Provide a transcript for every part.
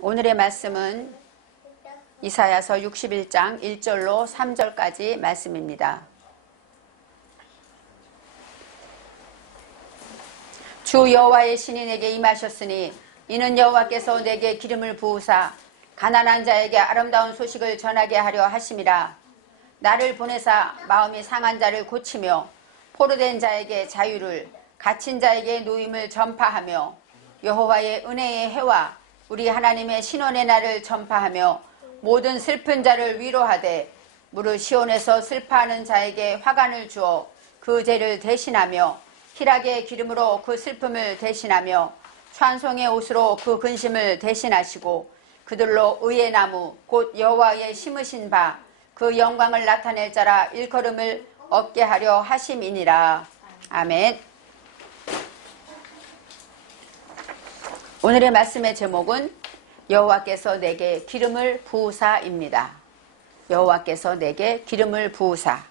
오늘의 말씀은 이사야서 61장 1절로 3절까지 말씀입니다. 주 여호와의 신이 내게 임하셨으니 이는 여호와께서 내게 기름을 부으사 가난한 자에게 아름다운 소식을 전하게 하려 하심이라. 나를 보내사 마음이 상한 자를 고치며 포로된 자에게 자유를, 갇힌 자에게 노임을 전파하며 여호와의 은혜의 해와 우리 하나님의 신원의 날을 전파하며 모든 슬픈 자를 위로하되 무릇 시온에서 슬퍼하는 자에게 화관을 주어 그 죄를 대신하며 희락의 기름으로 그 슬픔을 대신하며 찬송의 옷으로 그 근심을 대신하시고 그들로 의의 나무 곧 여호와의 심으신 바 그 영광을 나타낼 자라 일컬음을 얻게 하려 하심이니라. 아멘. 오늘의 말씀의 제목은 여호와께서 내게 기름을 부으사입니다. 여호와께서 내게 기름을 부으사.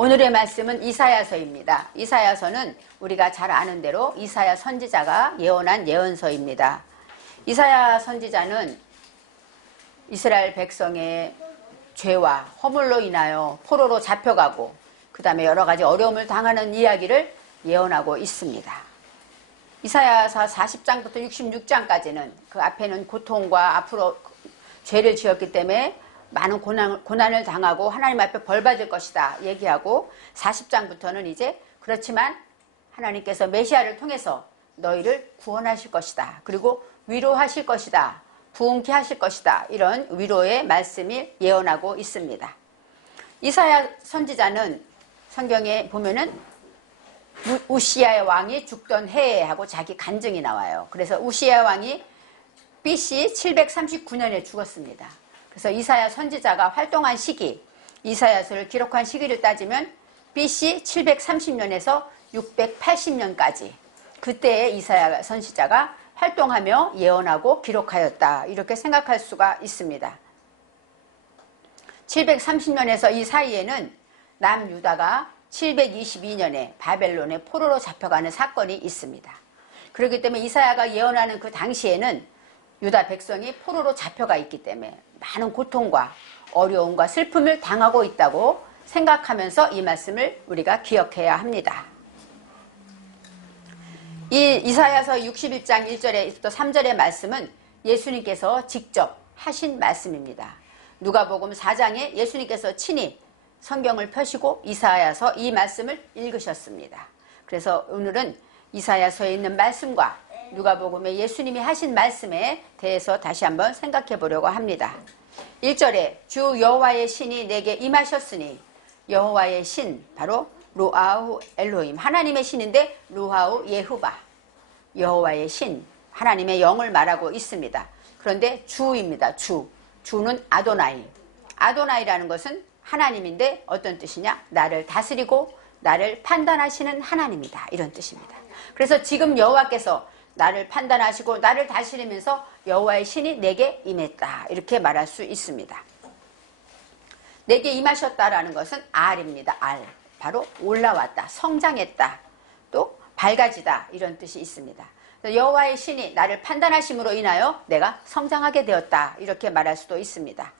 오늘의 말씀은 이사야서입니다. 이사야서는 우리가 잘 아는 대로 이사야 선지자가 예언한 예언서입니다. 이사야 선지자는 이스라엘 백성의 죄와 허물로 인하여 포로로 잡혀가고 그 다음에 여러 가지 어려움을 당하는 이야기를 예언하고 있습니다. 이사야서 40장부터 66장까지는 그 앞에는 고통과 앞으로 죄를 지었기 때문에 많은 고난을 당하고 하나님 앞에 벌 받을 것이다 얘기하고 40장부터는 이제 그렇지만 하나님께서 메시아를 통해서 너희를 구원하실 것이다. 그리고 위로하실 것이다. 부흥케 하실 것이다. 이런 위로의 말씀이 예언하고 있습니다. 이사야 선지자는 성경에 보면은 우시야 왕이 죽던 해에 하고 자기 간증이 나와요. 그래서 우시야 왕이 BC 739년에 죽었습니다. 그래서 이사야 선지자가 활동한 시기, 이사야서를 기록한 시기를 따지면 BC 730년에서 680년까지 그때의 이사야 선지자가 활동하며 예언하고 기록하였다. 이렇게 생각할 수가 있습니다. 730년에서 이 사이에는 남유다가 722년에 바벨론에 포로로 잡혀가는 사건이 있습니다. 그렇기 때문에 이사야가 예언하는 그 당시에는 유다 백성이 포로로 잡혀가 있기 때문에 많은 고통과 어려움과 슬픔을 당하고 있다고 생각하면서 이 말씀을 우리가 기억해야 합니다. 이 이사야서 61장 1절에부터 3절의 말씀은 예수님께서 직접 하신 말씀입니다. 누가복음 4장에 예수님께서 친히 성경을 펴시고 이사야서 이 말씀을 읽으셨습니다. 그래서 오늘은 이사야서에 있는 말씀과 누가복음에 예수님이 하신 말씀에 대해서 다시 한번 생각해 보려고 합니다. 1절에 주 여호와의 신이 내게 임하셨으니 여호와의 신 바로 루아우 엘로힘 하나님의 신인데 루아우 예후바 여호와의 신 하나님의 영을 말하고 있습니다. 그런데 주입니다. 주는 아도나이. 아도나이라는 것은 하나님인데 어떤 뜻이냐? 나를 다스리고 나를 판단하시는 하나님이다. 이런 뜻입니다. 그래서 지금 여호와께서 나를 판단하시고 나를 다스리면서 여호와의 신이 내게 임했다. 이렇게 말할 수 있습니다. 내게 임하셨다라는 것은 알입니다. 알. 바로 올라왔다. 성장했다. 또 밝아지다. 이런 뜻이 있습니다. 여호와의 신이 나를 판단하심으로 인하여 내가 성장하게 되었다. 이렇게 말할 수도 있습니다.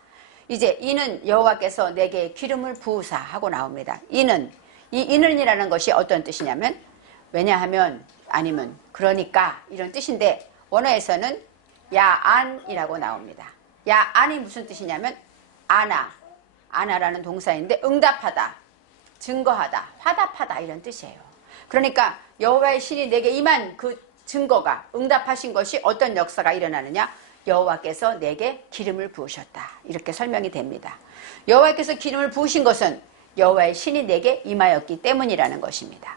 이제 이는 여호와께서 내게 기름을 부으사 하고 나옵니다. 이는 이 이는이라는 것이 어떤 뜻이냐면 왜냐하면 아니면 그러니까 이런 뜻인데 원어에서는 야안이라고 나옵니다. 야안이 무슨 뜻이냐면 아나라는 동사인데 응답하다, 증거하다, 화답하다 이런 뜻이에요. 그러니까 여호와의 신이 내게 임한 그 증거가 응답하신 것이 어떤 역사가 일어나느냐? 여호와께서 내게 기름을 부으셨다. 이렇게 설명이 됩니다. 여호와께서 기름을 부으신 것은 여호와의 신이 내게 임하였기 때문이라는 것입니다.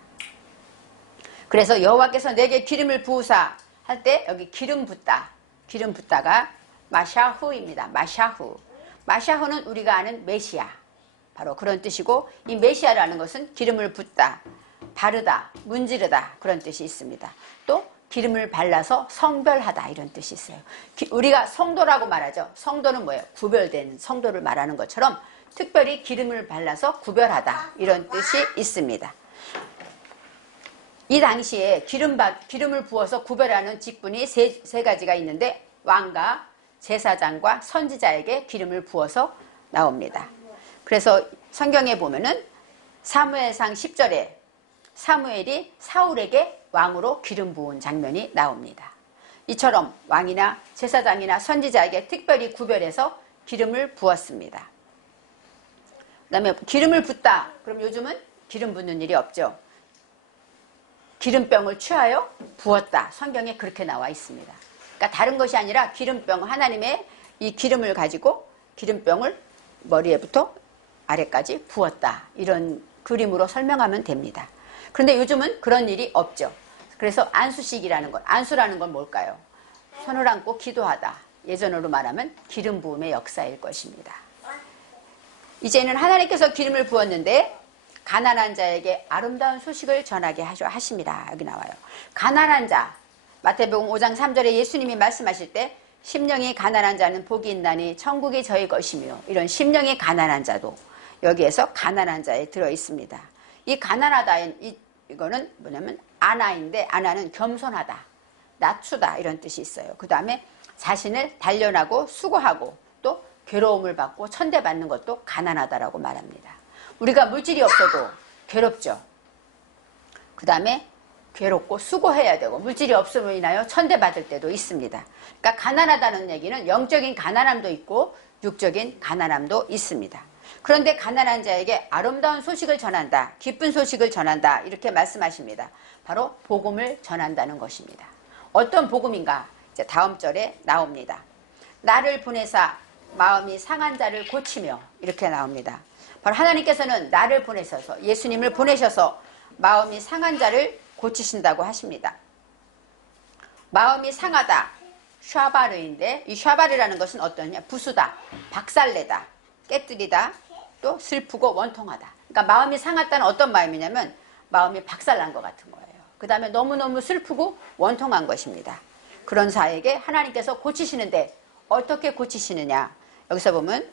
그래서 여호와께서 내게 기름을 부으사 할 때 여기 기름 붓다가 마샤후입니다. 마샤후는 우리가 아는 메시아 바로 그런 뜻이고 이 메시아라는 것은 기름을 붓다, 바르다, 문지르다 그런 뜻이 있습니다. 또 기름을 발라서 성별하다 이런 뜻이 있어요. 우리가 성도라고 말하죠. 성도는 뭐예요? 구별된 성도를 말하는 것처럼 특별히 기름을 발라서 구별하다 이런 뜻이 있습니다. 이 당시에 기름을 부어서 구별하는 직분이 세 가지가 있는데 왕과 제사장과 선지자에게 기름을 부어서 나옵니다. 그래서 성경에 보면은 사무엘상 10절에 사무엘이 사울에게 왕으로 기름 부은 장면이 나옵니다. 이처럼 왕이나 제사장이나 선지자에게 특별히 구별해서 기름을 부었습니다. 그 다음에 기름을 붓다. 그럼 요즘은 기름 붓는 일이 없죠. 기름병을 취하여 부었다. 성경에 그렇게 나와 있습니다. 그러니까 다른 것이 아니라 기름병, 하나님의 이 기름을 가지고 기름병을 머리에부터 아래까지 부었다. 이런 그림으로 설명하면 됩니다. 그런데 요즘은 그런 일이 없죠. 그래서 안수식이라는 것, 안수라는 건 뭘까요? 손을 얹고 기도하다. 예전으로 말하면 기름 부음의 역사일 것입니다. 이제는 하나님께서 기름을 부었는데 가난한 자에게 아름다운 소식을 전하게 하십니다. 여기 나와요. 가난한 자, 마태복음 5장 3절에 예수님이 말씀하실 때 심령이 가난한 자는 복이 있나니 천국이 저희 것이며, 이런 심령이 가난한 자도 여기에서 가난한 자에 들어 있습니다. 이 가난하다, 이거는 뭐냐면 아나인데, 아나는 겸손하다, 낮추다 이런 뜻이 있어요. 그 다음에 자신을 단련하고 수고하고 또 괴로움을 받고 천대받는 것도 가난하다라고 말합니다. 우리가 물질이 없어도 괴롭죠. 그 다음에 괴롭고 수고해야 되고, 물질이 없음으로 인하여 천대받을 때도 있습니다. 그러니까 가난하다는 얘기는 영적인 가난함도 있고 육적인 가난함도 있습니다. 그런데 가난한 자에게 아름다운 소식을 전한다, 기쁜 소식을 전한다, 이렇게 말씀하십니다. 바로 복음을 전한다는 것입니다. 어떤 복음인가? 이제 다음 절에 나옵니다. 나를 보내사 마음이 상한 자를 고치며, 이렇게 나옵니다. 바로 하나님께서는 나를 보내셔서, 예수님을 보내셔서 마음이 상한 자를 고치신다고 하십니다. 마음이 상하다, 샤바르인데, 이 샤바르라는 것은 어떠냐? 부수다, 박살내다, 깨뜨리다, 또 슬프고 원통하다. 그러니까 마음이 상했다는 어떤 마음이냐면 마음이 박살난 것 같은 거예요. 그 다음에 너무너무 슬프고 원통한 것입니다. 그런 사에게 하나님께서 고치시는데 어떻게 고치시느냐? 여기서 보면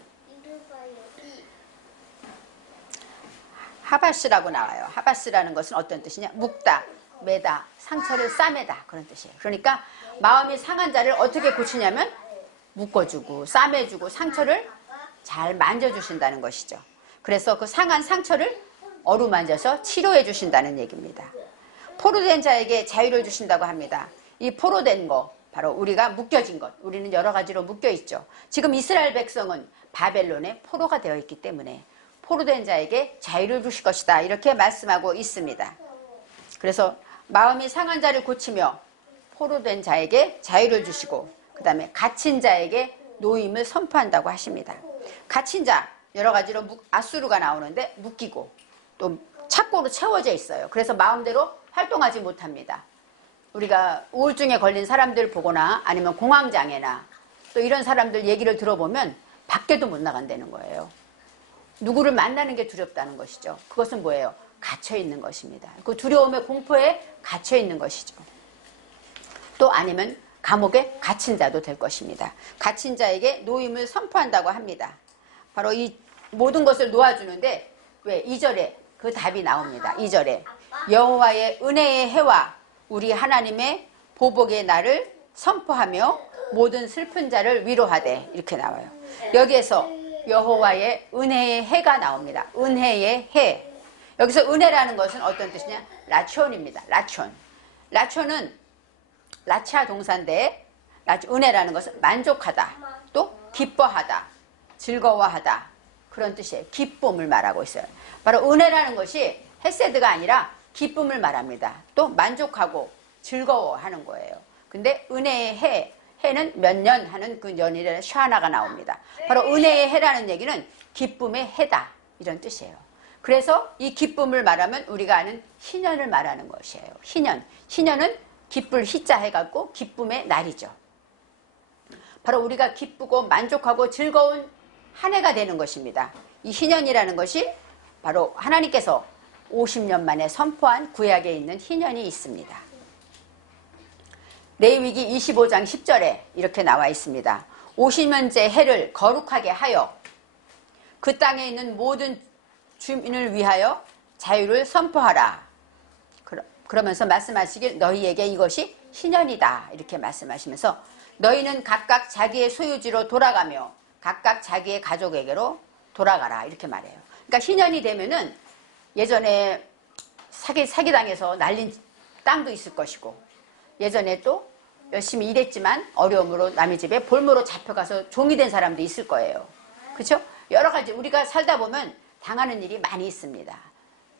하바스라고 나와요. 하바스라는 것은 어떤 뜻이냐? 묶다, 매다, 상처를 싸매다, 그런 뜻이에요. 그러니까 마음이 상한 자를 어떻게 고치냐면 묶어주고 싸매주고 상처를 잘 만져주신다는 것이죠. 그래서 그 상한 상처를 어루만져서 치료해 주신다는 얘기입니다. 포로된 자에게 자유를 주신다고 합니다. 이 포로된 거, 바로 우리가 묶여진 것, 우리는 여러 가지로 묶여 있죠. 지금 이스라엘 백성은 바벨론에 포로가 되어 있기 때문에 포로된 자에게 자유를 주실 것이다, 이렇게 말씀하고 있습니다. 그래서 마음이 상한 자를 고치며 포로된 자에게 자유를 주시고, 그 다음에 갇힌 자에게 노임을 선포한다고 하십니다. 갇힌 자, 여러 가지로 아수르가 나오는데 묶이고 또 착고로 채워져 있어요. 그래서 마음대로 활동하지 못합니다. 우리가 우울증에 걸린 사람들 보거나 아니면 공황장애나 또 이런 사람들 얘기를 들어보면 밖에도 못 나간다는 거예요. 누구를 만나는 게 두렵다는 것이죠. 그것은 뭐예요? 갇혀 있는 것입니다. 그 두려움의 공포에 갇혀 있는 것이죠. 또 아니면 감옥에 갇힌 자도 될 것입니다. 갇힌 자에게 노임을 선포한다고 합니다. 바로 이 모든 것을 놓아주는데, 왜? 2절에 그 답이 나옵니다. 2절에 여호와의 은혜의 해와 우리 하나님의 보복의 날을 선포하며 모든 슬픈 자를 위로하되, 이렇게 나와요. 여기에서 여호와의 은혜의 해가 나옵니다. 은혜의 해. 여기서 은혜라는 것은 어떤 뜻이냐? 라촌입니다. 라촌. 라촌은 라차 동사인데, 은혜라는 것은 만족하다, 또 기뻐하다, 즐거워하다, 그런 뜻이에요. 기쁨을 말하고 있어요. 바로 은혜라는 것이 헤세드가 아니라 기쁨을 말합니다. 또 만족하고 즐거워하는 거예요. 근데 은혜의 해는 몇 년 하는 그 연일에 샤나가 나옵니다. 바로 은혜의 해라는 얘기는 기쁨의 해다, 이런 뜻이에요. 그래서 이 기쁨을 말하면 우리가 아는 희년을 말하는 것이에요. 희년. 희년은 기쁠 희자 해갖고 기쁨의 날이죠. 바로 우리가 기쁘고 만족하고 즐거운 한 해가 되는 것입니다. 이 희년이라는 것이 바로 하나님께서 50년 만에 선포한 구약에 있는 희년이 있습니다. 레위기 25장 10절에 이렇게 나와 있습니다. 50년째 해를 거룩하게 하여 그 땅에 있는 모든 주민을 위하여 자유를 선포하라. 그러면서 말씀하시길 너희에게 이것이 희년이다 이렇게 말씀하시면서 너희는 각각 자기의 소유지로 돌아가며 각각 자기의 가족에게로 돌아가라 이렇게 말해요. 그러니까 희년이 되면은 예전에 사기당해서 날린 땅도 있을 것이고 예전에 또 열심히 일했지만 어려움으로 남의 집에 볼모로 잡혀가서 종이 된 사람도 있을 거예요. 그렇죠? 여러 가지 우리가 살다 보면 당하는 일이 많이 있습니다.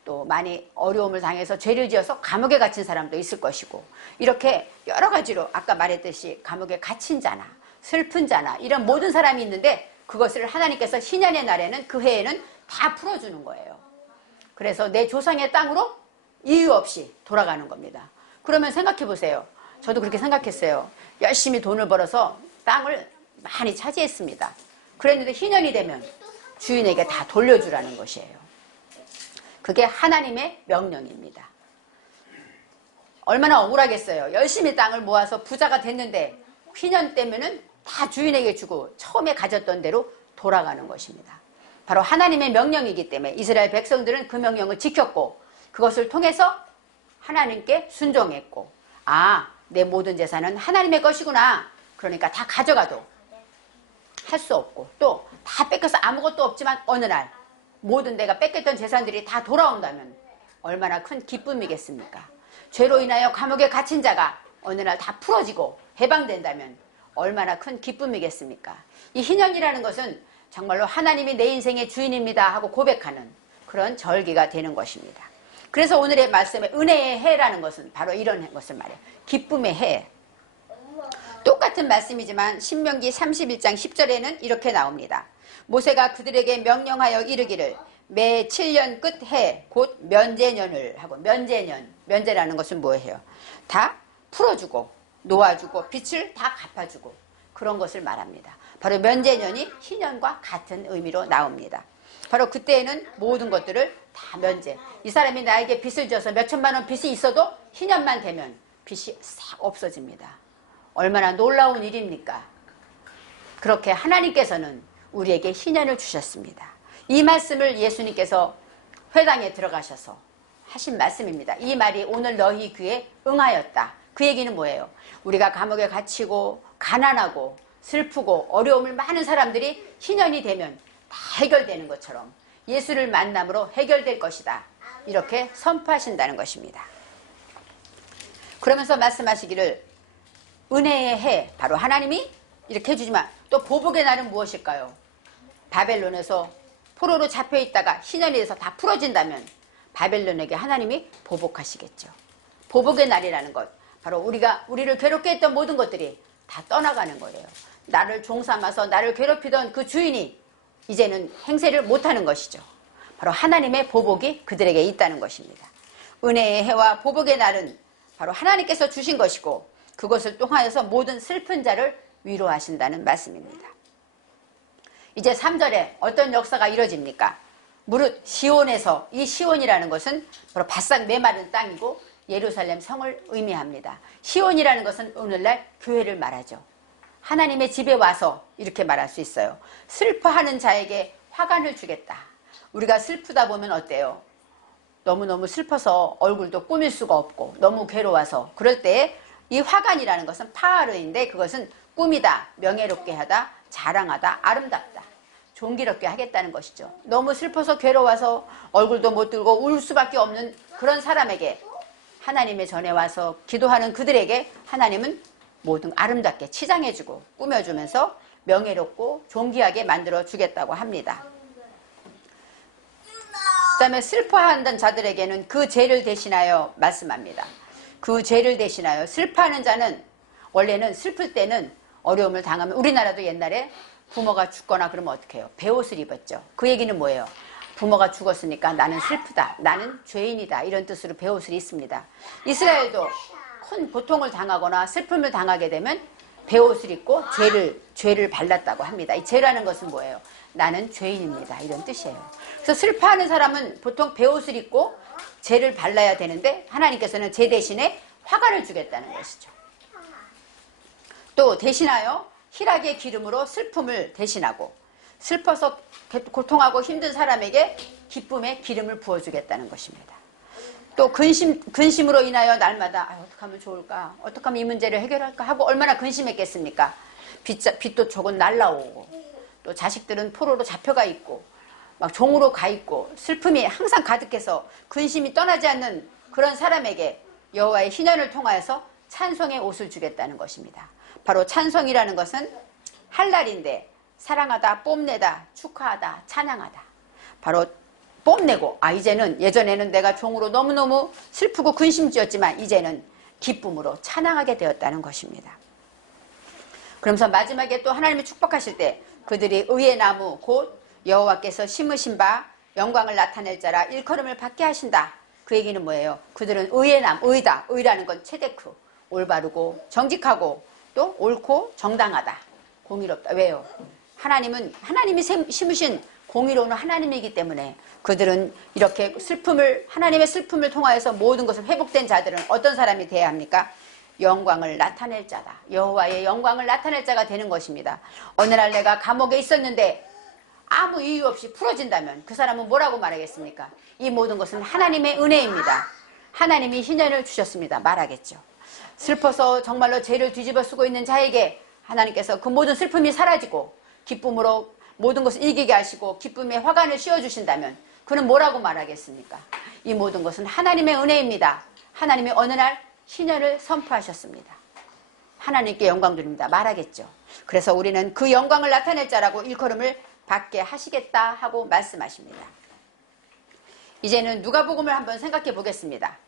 또 많이 어려움을 당해서 죄를 지어서 감옥에 갇힌 사람도 있을 것이고 이렇게 여러 가지로 아까 말했듯이 감옥에 갇힌 자나 슬픈 자나 이런 모든 사람이 있는데 그것을 하나님께서 희년의 날에는 그 해에는 다 풀어주는 거예요. 그래서 내 조상의 땅으로 이유 없이 돌아가는 겁니다. 그러면 생각해 보세요. 저도 그렇게 생각했어요. 열심히 돈을 벌어서 땅을 많이 차지했습니다. 그랬는데 희년이 되면 주인에게 다 돌려주라는 것이에요. 그게 하나님의 명령입니다. 얼마나 억울하겠어요. 열심히 땅을 모아서 부자가 됐는데 희년 때면은 다 주인에게 주고 처음에 가졌던 대로 돌아가는 것입니다. 바로 하나님의 명령이기 때문에 이스라엘 백성들은 그 명령을 지켰고 그것을 통해서 하나님께 순종했고 내 모든 재산은 하나님의 것이구나. 그러니까 다 가져가도 할 수 없고 또 다 뺏겨서 아무것도 없지만 어느 날 모든 내가 뺏겼던 재산들이 다 돌아온다면 얼마나 큰 기쁨이겠습니까? 죄로 인하여 감옥에 갇힌 자가 어느 날 다 풀어지고 해방된다면 얼마나 큰 기쁨이겠습니까? 이 희년이라는 것은 정말로 하나님이 내 인생의 주인입니다 하고 고백하는 그런 절기가 되는 것입니다. 그래서 오늘의 말씀에 은혜의 해라는 것은 바로 이런 것을 말해요. 기쁨의 해. 똑같은 말씀이지만 신명기 31장 10절에는 이렇게 나옵니다. 모세가 그들에게 명령하여 이르기를 매 7년 끝해 곧 면제년을 하고 면제라는 것은 뭐예요? 다 풀어주고 놓아주고 빚을 다 갚아주고 그런 것을 말합니다. 바로 면제년이 희년과 같은 의미로 나옵니다. 바로 그때에는 모든 것들을 다 면제. 이 사람이 나에게 빚을 져서 몇 천만 원 빚이 있어도 희년만 되면 빚이 싹 없어집니다. 얼마나 놀라운 일입니까? 그렇게 하나님께서는 우리에게 희년을 주셨습니다. 이 말씀을 예수님께서 회당에 들어가셔서 하신 말씀입니다. 이 말이 오늘 너희 귀에 응하였다. 그 얘기는 뭐예요? 우리가 감옥에 갇히고 가난하고 슬프고 어려움을 많은 사람들이 희년이 되면 다 해결되는 것처럼 예수를 만남으로 해결될 것이다. 이렇게 선포하신다는 것입니다. 그러면서 말씀하시기를 은혜의 해, 바로 하나님이 이렇게 해주지만 또 보복의 날은 무엇일까요? 바벨론에서 포로로 잡혀있다가 희년이 돼서 다 풀어진다면 바벨론에게 하나님이 보복하시겠죠. 보복의 날이라는 것, 바로 우리를 괴롭게 했던 모든 것들이 다 떠나가는 거예요. 나를 종삼아서 나를 괴롭히던 그 주인이 이제는 행세를 못하는 것이죠. 바로 하나님의 보복이 그들에게 있다는 것입니다. 은혜의 해와 보복의 날은 바로 하나님께서 주신 것이고 그것을 통하여서 모든 슬픈 자를 위로하신다는 말씀입니다. 이제 3절에 어떤 역사가 이루어집니까? 무릇 시온에서, 이 시온이라는 것은 바로 바싹 메마른 땅이고 예루살렘 성을 의미합니다. 시온이라는 것은 오늘날 교회를 말하죠. 하나님의 집에 와서 이렇게 말할 수 있어요. 슬퍼하는 자에게 화관을 주겠다. 우리가 슬프다 보면 어때요? 너무너무 슬퍼서 얼굴도 꾸밀 수가 없고 너무 괴로워서 그럴 때 이 화관이라는 것은 파하르인데 그것은 꾸미다, 명예롭게 하다, 자랑하다, 아름답다, 존귀롭게 하겠다는 것이죠. 너무 슬퍼서 괴로워서 얼굴도 못 들고 울 수밖에 없는 그런 사람에게 하나님의 전에 와서 기도하는 그들에게 하나님은 모든 아름답게 치장해주고 꾸며주면서 명예롭고 존귀하게 만들어주겠다고 합니다. 그 다음에 슬퍼하는 자들에게는 그 죄를 대신하여 말씀합니다. 그 죄를 대신하여 슬퍼하는 자는 원래는 슬플 때는 어려움을 당하면 우리나라도 옛날에 부모가 죽거나 그러면 어떻게 해요? 베옷을 입었죠. 그 얘기는 뭐예요? 부모가 죽었으니까 나는 슬프다. 나는 죄인이다. 이런 뜻으로 베옷을 입습니다. 이스라엘도 큰 고통을 당하거나 슬픔을 당하게 되면 베옷을 입고 죄를 발랐다고 합니다. 이 죄라는 것은 뭐예요? 나는 죄인입니다. 이런 뜻이에요. 그래서 슬퍼하는 사람은 보통 베옷을 입고 죄를 발라야 되는데 하나님께서는 죄 대신에 화관을 주겠다는 것이죠. 또 대신하여 희락의 기름으로 슬픔을 대신하고 슬퍼서 고통하고 힘든 사람에게 기쁨의 기름을 부어주겠다는 것입니다. 또 근심으로 인하여 날마다 어떻게 하면 좋을까? 어떻게 하면 이 문제를 해결할까? 하고 얼마나 근심했겠습니까? 빚도 조금 날라오고 또 자식들은 포로로 잡혀가 있고 막 종으로 가 있고 슬픔이 항상 가득해서 근심이 떠나지 않는 그런 사람에게 여호와의 희년을 통하여서 찬송의 옷을 주겠다는 것입니다. 바로 찬송이라는 것은 할날인데 사랑하다, 뽐내다, 축하하다, 찬양하다. 바로 뽐내고 이제는 예전에는 내가 종으로 너무너무 슬프고 근심지었지만 이제는 기쁨으로 찬양하게 되었다는 것입니다. 그러면서 마지막에 또 하나님이 축복하실 때 그들이 의의 나무 곧 여호와께서 심으신 바 영광을 나타낼 자라 일컬음을 받게 하신다. 그 얘기는 뭐예요? 그들은 의의 나무, 의다. 의라는 건 체데크, 올바르고 정직하고 또 옳고 정당하다. 공의롭다. 왜요? 하나님이 심으신 공의로운 하나님이기 때문에 그들은 이렇게 하나님의 슬픔을 통하여서 모든 것을 회복된 자들은 어떤 사람이 되어야 합니까? 영광을 나타낼 자다. 여호와의 영광을 나타낼 자가 되는 것입니다. 어느 날 내가 감옥에 있었는데 아무 이유 없이 풀어진다면 그 사람은 뭐라고 말하겠습니까? 이 모든 것은 하나님의 은혜입니다. 하나님이 희년을 주셨습니다. 말하겠죠. 슬퍼서 정말로 죄를 뒤집어 쓰고 있는 자에게 하나님께서 그 모든 슬픔이 사라지고 기쁨으로 모든 것을 이기게 하시고 기쁨의 화관을 씌워주신다면 그는 뭐라고 말하겠습니까? 이 모든 것은 하나님의 은혜입니다. 하나님이 어느 날 희년을 선포하셨습니다. 하나님께 영광 드립니다. 말하겠죠. 그래서 우리는 그 영광을 나타낼 자라고 일컬음을 받게 하시겠다 하고 말씀하십니다. 이제는 누가복음을 한번 생각해 보겠습니다.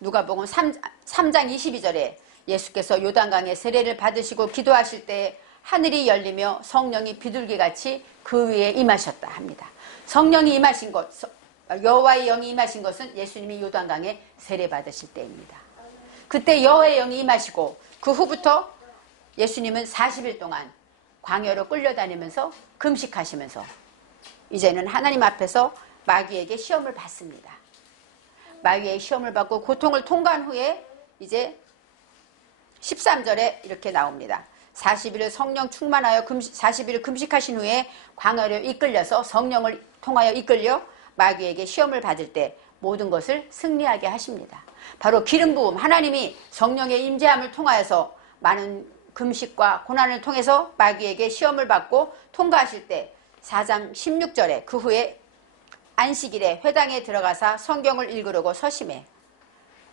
누가복음 3장 22절에 예수께서 요단강에 세례를 받으시고 기도하실 때 하늘이 열리며 성령이 비둘기같이 그 위에 임하셨다 합니다. 성령이 임하신 것, 여호와의 영이 임하신 것은 예수님이 요단강에 세례 받으실 때입니다. 그때 여호와의 영이 임하시고 그 후부터 예수님은 40일 동안 광야로 끌려다니면서 금식하시면서 이제는 하나님 앞에서 마귀에게 시험을 받습니다. 마귀의 시험을 받고 고통을 통과한 후에 이제 13절에 이렇게 나옵니다. 40일을 성령 충만하여 40일을 금식하신 후에 광야로 이끌려서 성령을 통하여 이끌려 마귀에게 시험을 받을 때 모든 것을 승리하게 하십니다. 바로 기름 부음, 하나님이 성령의 임재함을 통하여서 많은 금식과 고난을 통해서 마귀에게 시험을 받고 통과하실 때 4장 16절에 그 후에 안식일에 회당에 들어가서 성경을 읽으려고 서심해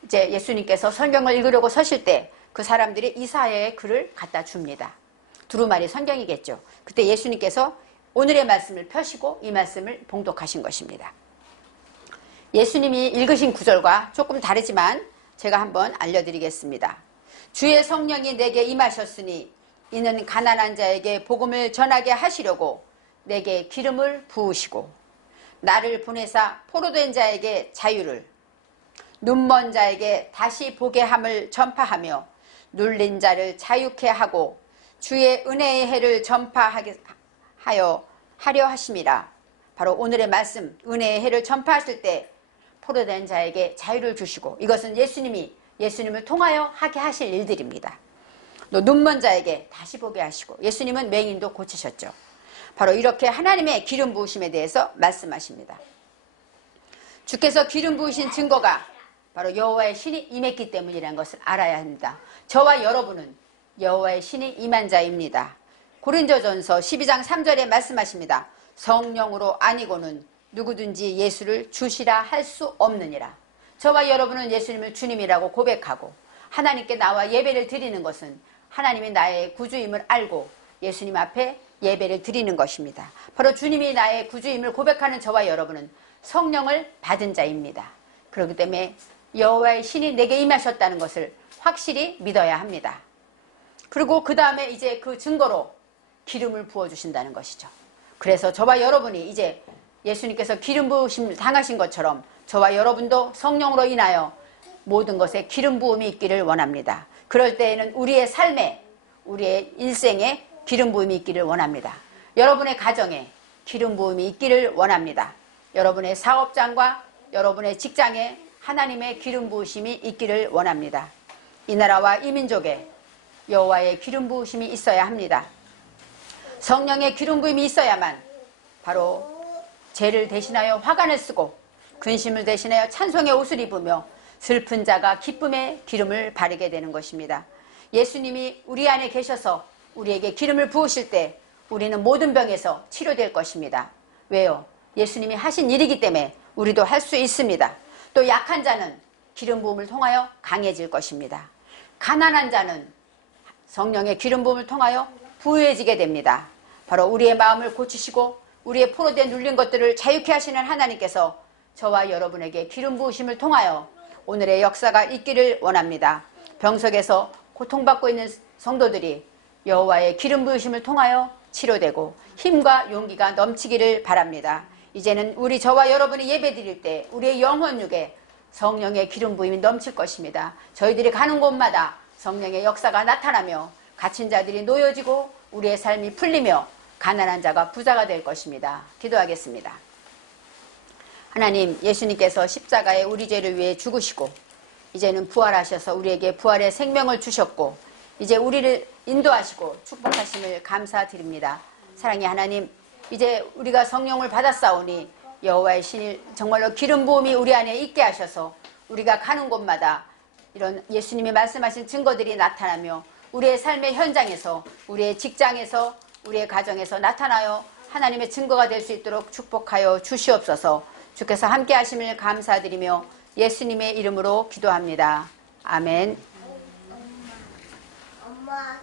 이제 예수님께서 성경을 읽으려고 서실 때 그 사람들이 이사야의 글을 갖다 줍니다. 두루마리 성경이겠죠. 그때 예수님께서 오늘의 말씀을 펴시고 이 말씀을 봉독하신 것입니다. 예수님이 읽으신 구절과 조금 다르지만 제가 한번 알려드리겠습니다. 주의 성령이 내게 임하셨으니 이는 가난한 자에게 복음을 전하게 하시려고 내게 기름을 부으시고 나를 보내사 포로된 자에게 자유를 눈먼 자에게 다시 보게 함을 전파하며 눌린 자를 자유케 하고 주의 은혜의 해를 전파하려 하심이라. 바로 오늘의 말씀 은혜의 해를 전파하실 때 포로된 자에게 자유를 주시고 이것은 예수님을 통하여 하게 하실 일들입니다. 또 눈먼 자에게 다시 보게 하시고 예수님은 맹인도 고치셨죠. 바로 이렇게 하나님의 기름 부으심에 대해서 말씀하십니다. 주께서 기름 부으신 증거가 바로 여호와의 신이 임했기 때문이라는 것을 알아야 합니다. 저와 여러분은 여호와의 신이 임한 자입니다. 고린도전서 12장 3절에 말씀하십니다. 성령으로 아니고는 누구든지 예수를 주시라 할 수 없느니라. 저와 여러분은 예수님을 주님이라고 고백하고 하나님께 나와 예배를 드리는 것은 하나님이 나의 구주임을 알고 예수님 앞에 예배를 드리는 것입니다. 바로 주님이 나의 구주임을 고백하는 저와 여러분은 성령을 받은 자입니다. 그렇기 때문에 여호와의 신이 내게 임하셨다는 것을 확실히 믿어야 합니다. 그리고 그 다음에 이제 그 증거로 기름을 부어주신다는 것이죠. 그래서 저와 여러분이 이제 예수님께서 기름 부으심 당하신 것처럼 저와 여러분도 성령으로 인하여 모든 것에 기름 부음이 있기를 원합니다. 그럴 때에는 우리의 삶에, 우리의 일생에 기름 부음이 있기를 원합니다. 여러분의 가정에 기름 부음이 있기를 원합니다. 여러분의 사업장과 여러분의 직장에 하나님의 기름 부으심이 있기를 원합니다. 이 나라와 이 민족에 여호와의 기름 부으심이 있어야 합니다. 성령의 기름 부음이 있어야만 바로 죄를 대신하여 화관을 쓰고 근심을 대신하여 찬송의 옷을 입으며 슬픈 자가 기쁨의 기름을 바르게 되는 것입니다. 예수님이 우리 안에 계셔서 우리에게 기름을 부으실 때 우리는 모든 병에서 치료될 것입니다. 왜요? 예수님이 하신 일이기 때문에 우리도 할 수 있습니다. 또 약한 자는 기름 부음을 통하여 강해질 것입니다. 가난한 자는 성령의 기름 부음을 통하여 부유해지게 됩니다. 바로 우리의 마음을 고치시고 우리의 포로되어 눌린 것들을 자유케 하시는 하나님께서 저와 여러분에게 기름 부으심을 통하여 오늘의 역사가 있기를 원합니다. 병석에서 고통받고 있는 성도들이 여호와의 기름 부으심을 통하여 치료되고 힘과 용기가 넘치기를 바랍니다. 이제는 저와 여러분이 예배드릴 때 우리의 영혼육에 성령의 기름 부음이 넘칠 것입니다. 저희들이 가는 곳마다 성령의 역사가 나타나며 갇힌 자들이 놓여지고 우리의 삶이 풀리며 가난한 자가 부자가 될 것입니다. 기도하겠습니다. 하나님, 예수님께서 십자가에 우리 죄를 위해 죽으시고 이제는 부활하셔서 우리에게 부활의 생명을 주셨고 이제 우리를 인도하시고 축복하심을 감사드립니다. 사랑의 하나님, 이제 우리가 성령을 받았사오니 여호와의 신이 정말로 기름 부음이 우리 안에 있게 하셔서 우리가 가는 곳마다 이런 예수님이 말씀하신 증거들이 나타나며 우리의 삶의 현장에서 우리의 직장에서 우리의 가정에서 나타나요 하나님의 증거가 될 수 있도록 축복하여 주시옵소서. 주께서 함께 하심을 감사드리며 예수님의 이름으로 기도합니다. 아멘. 엄마.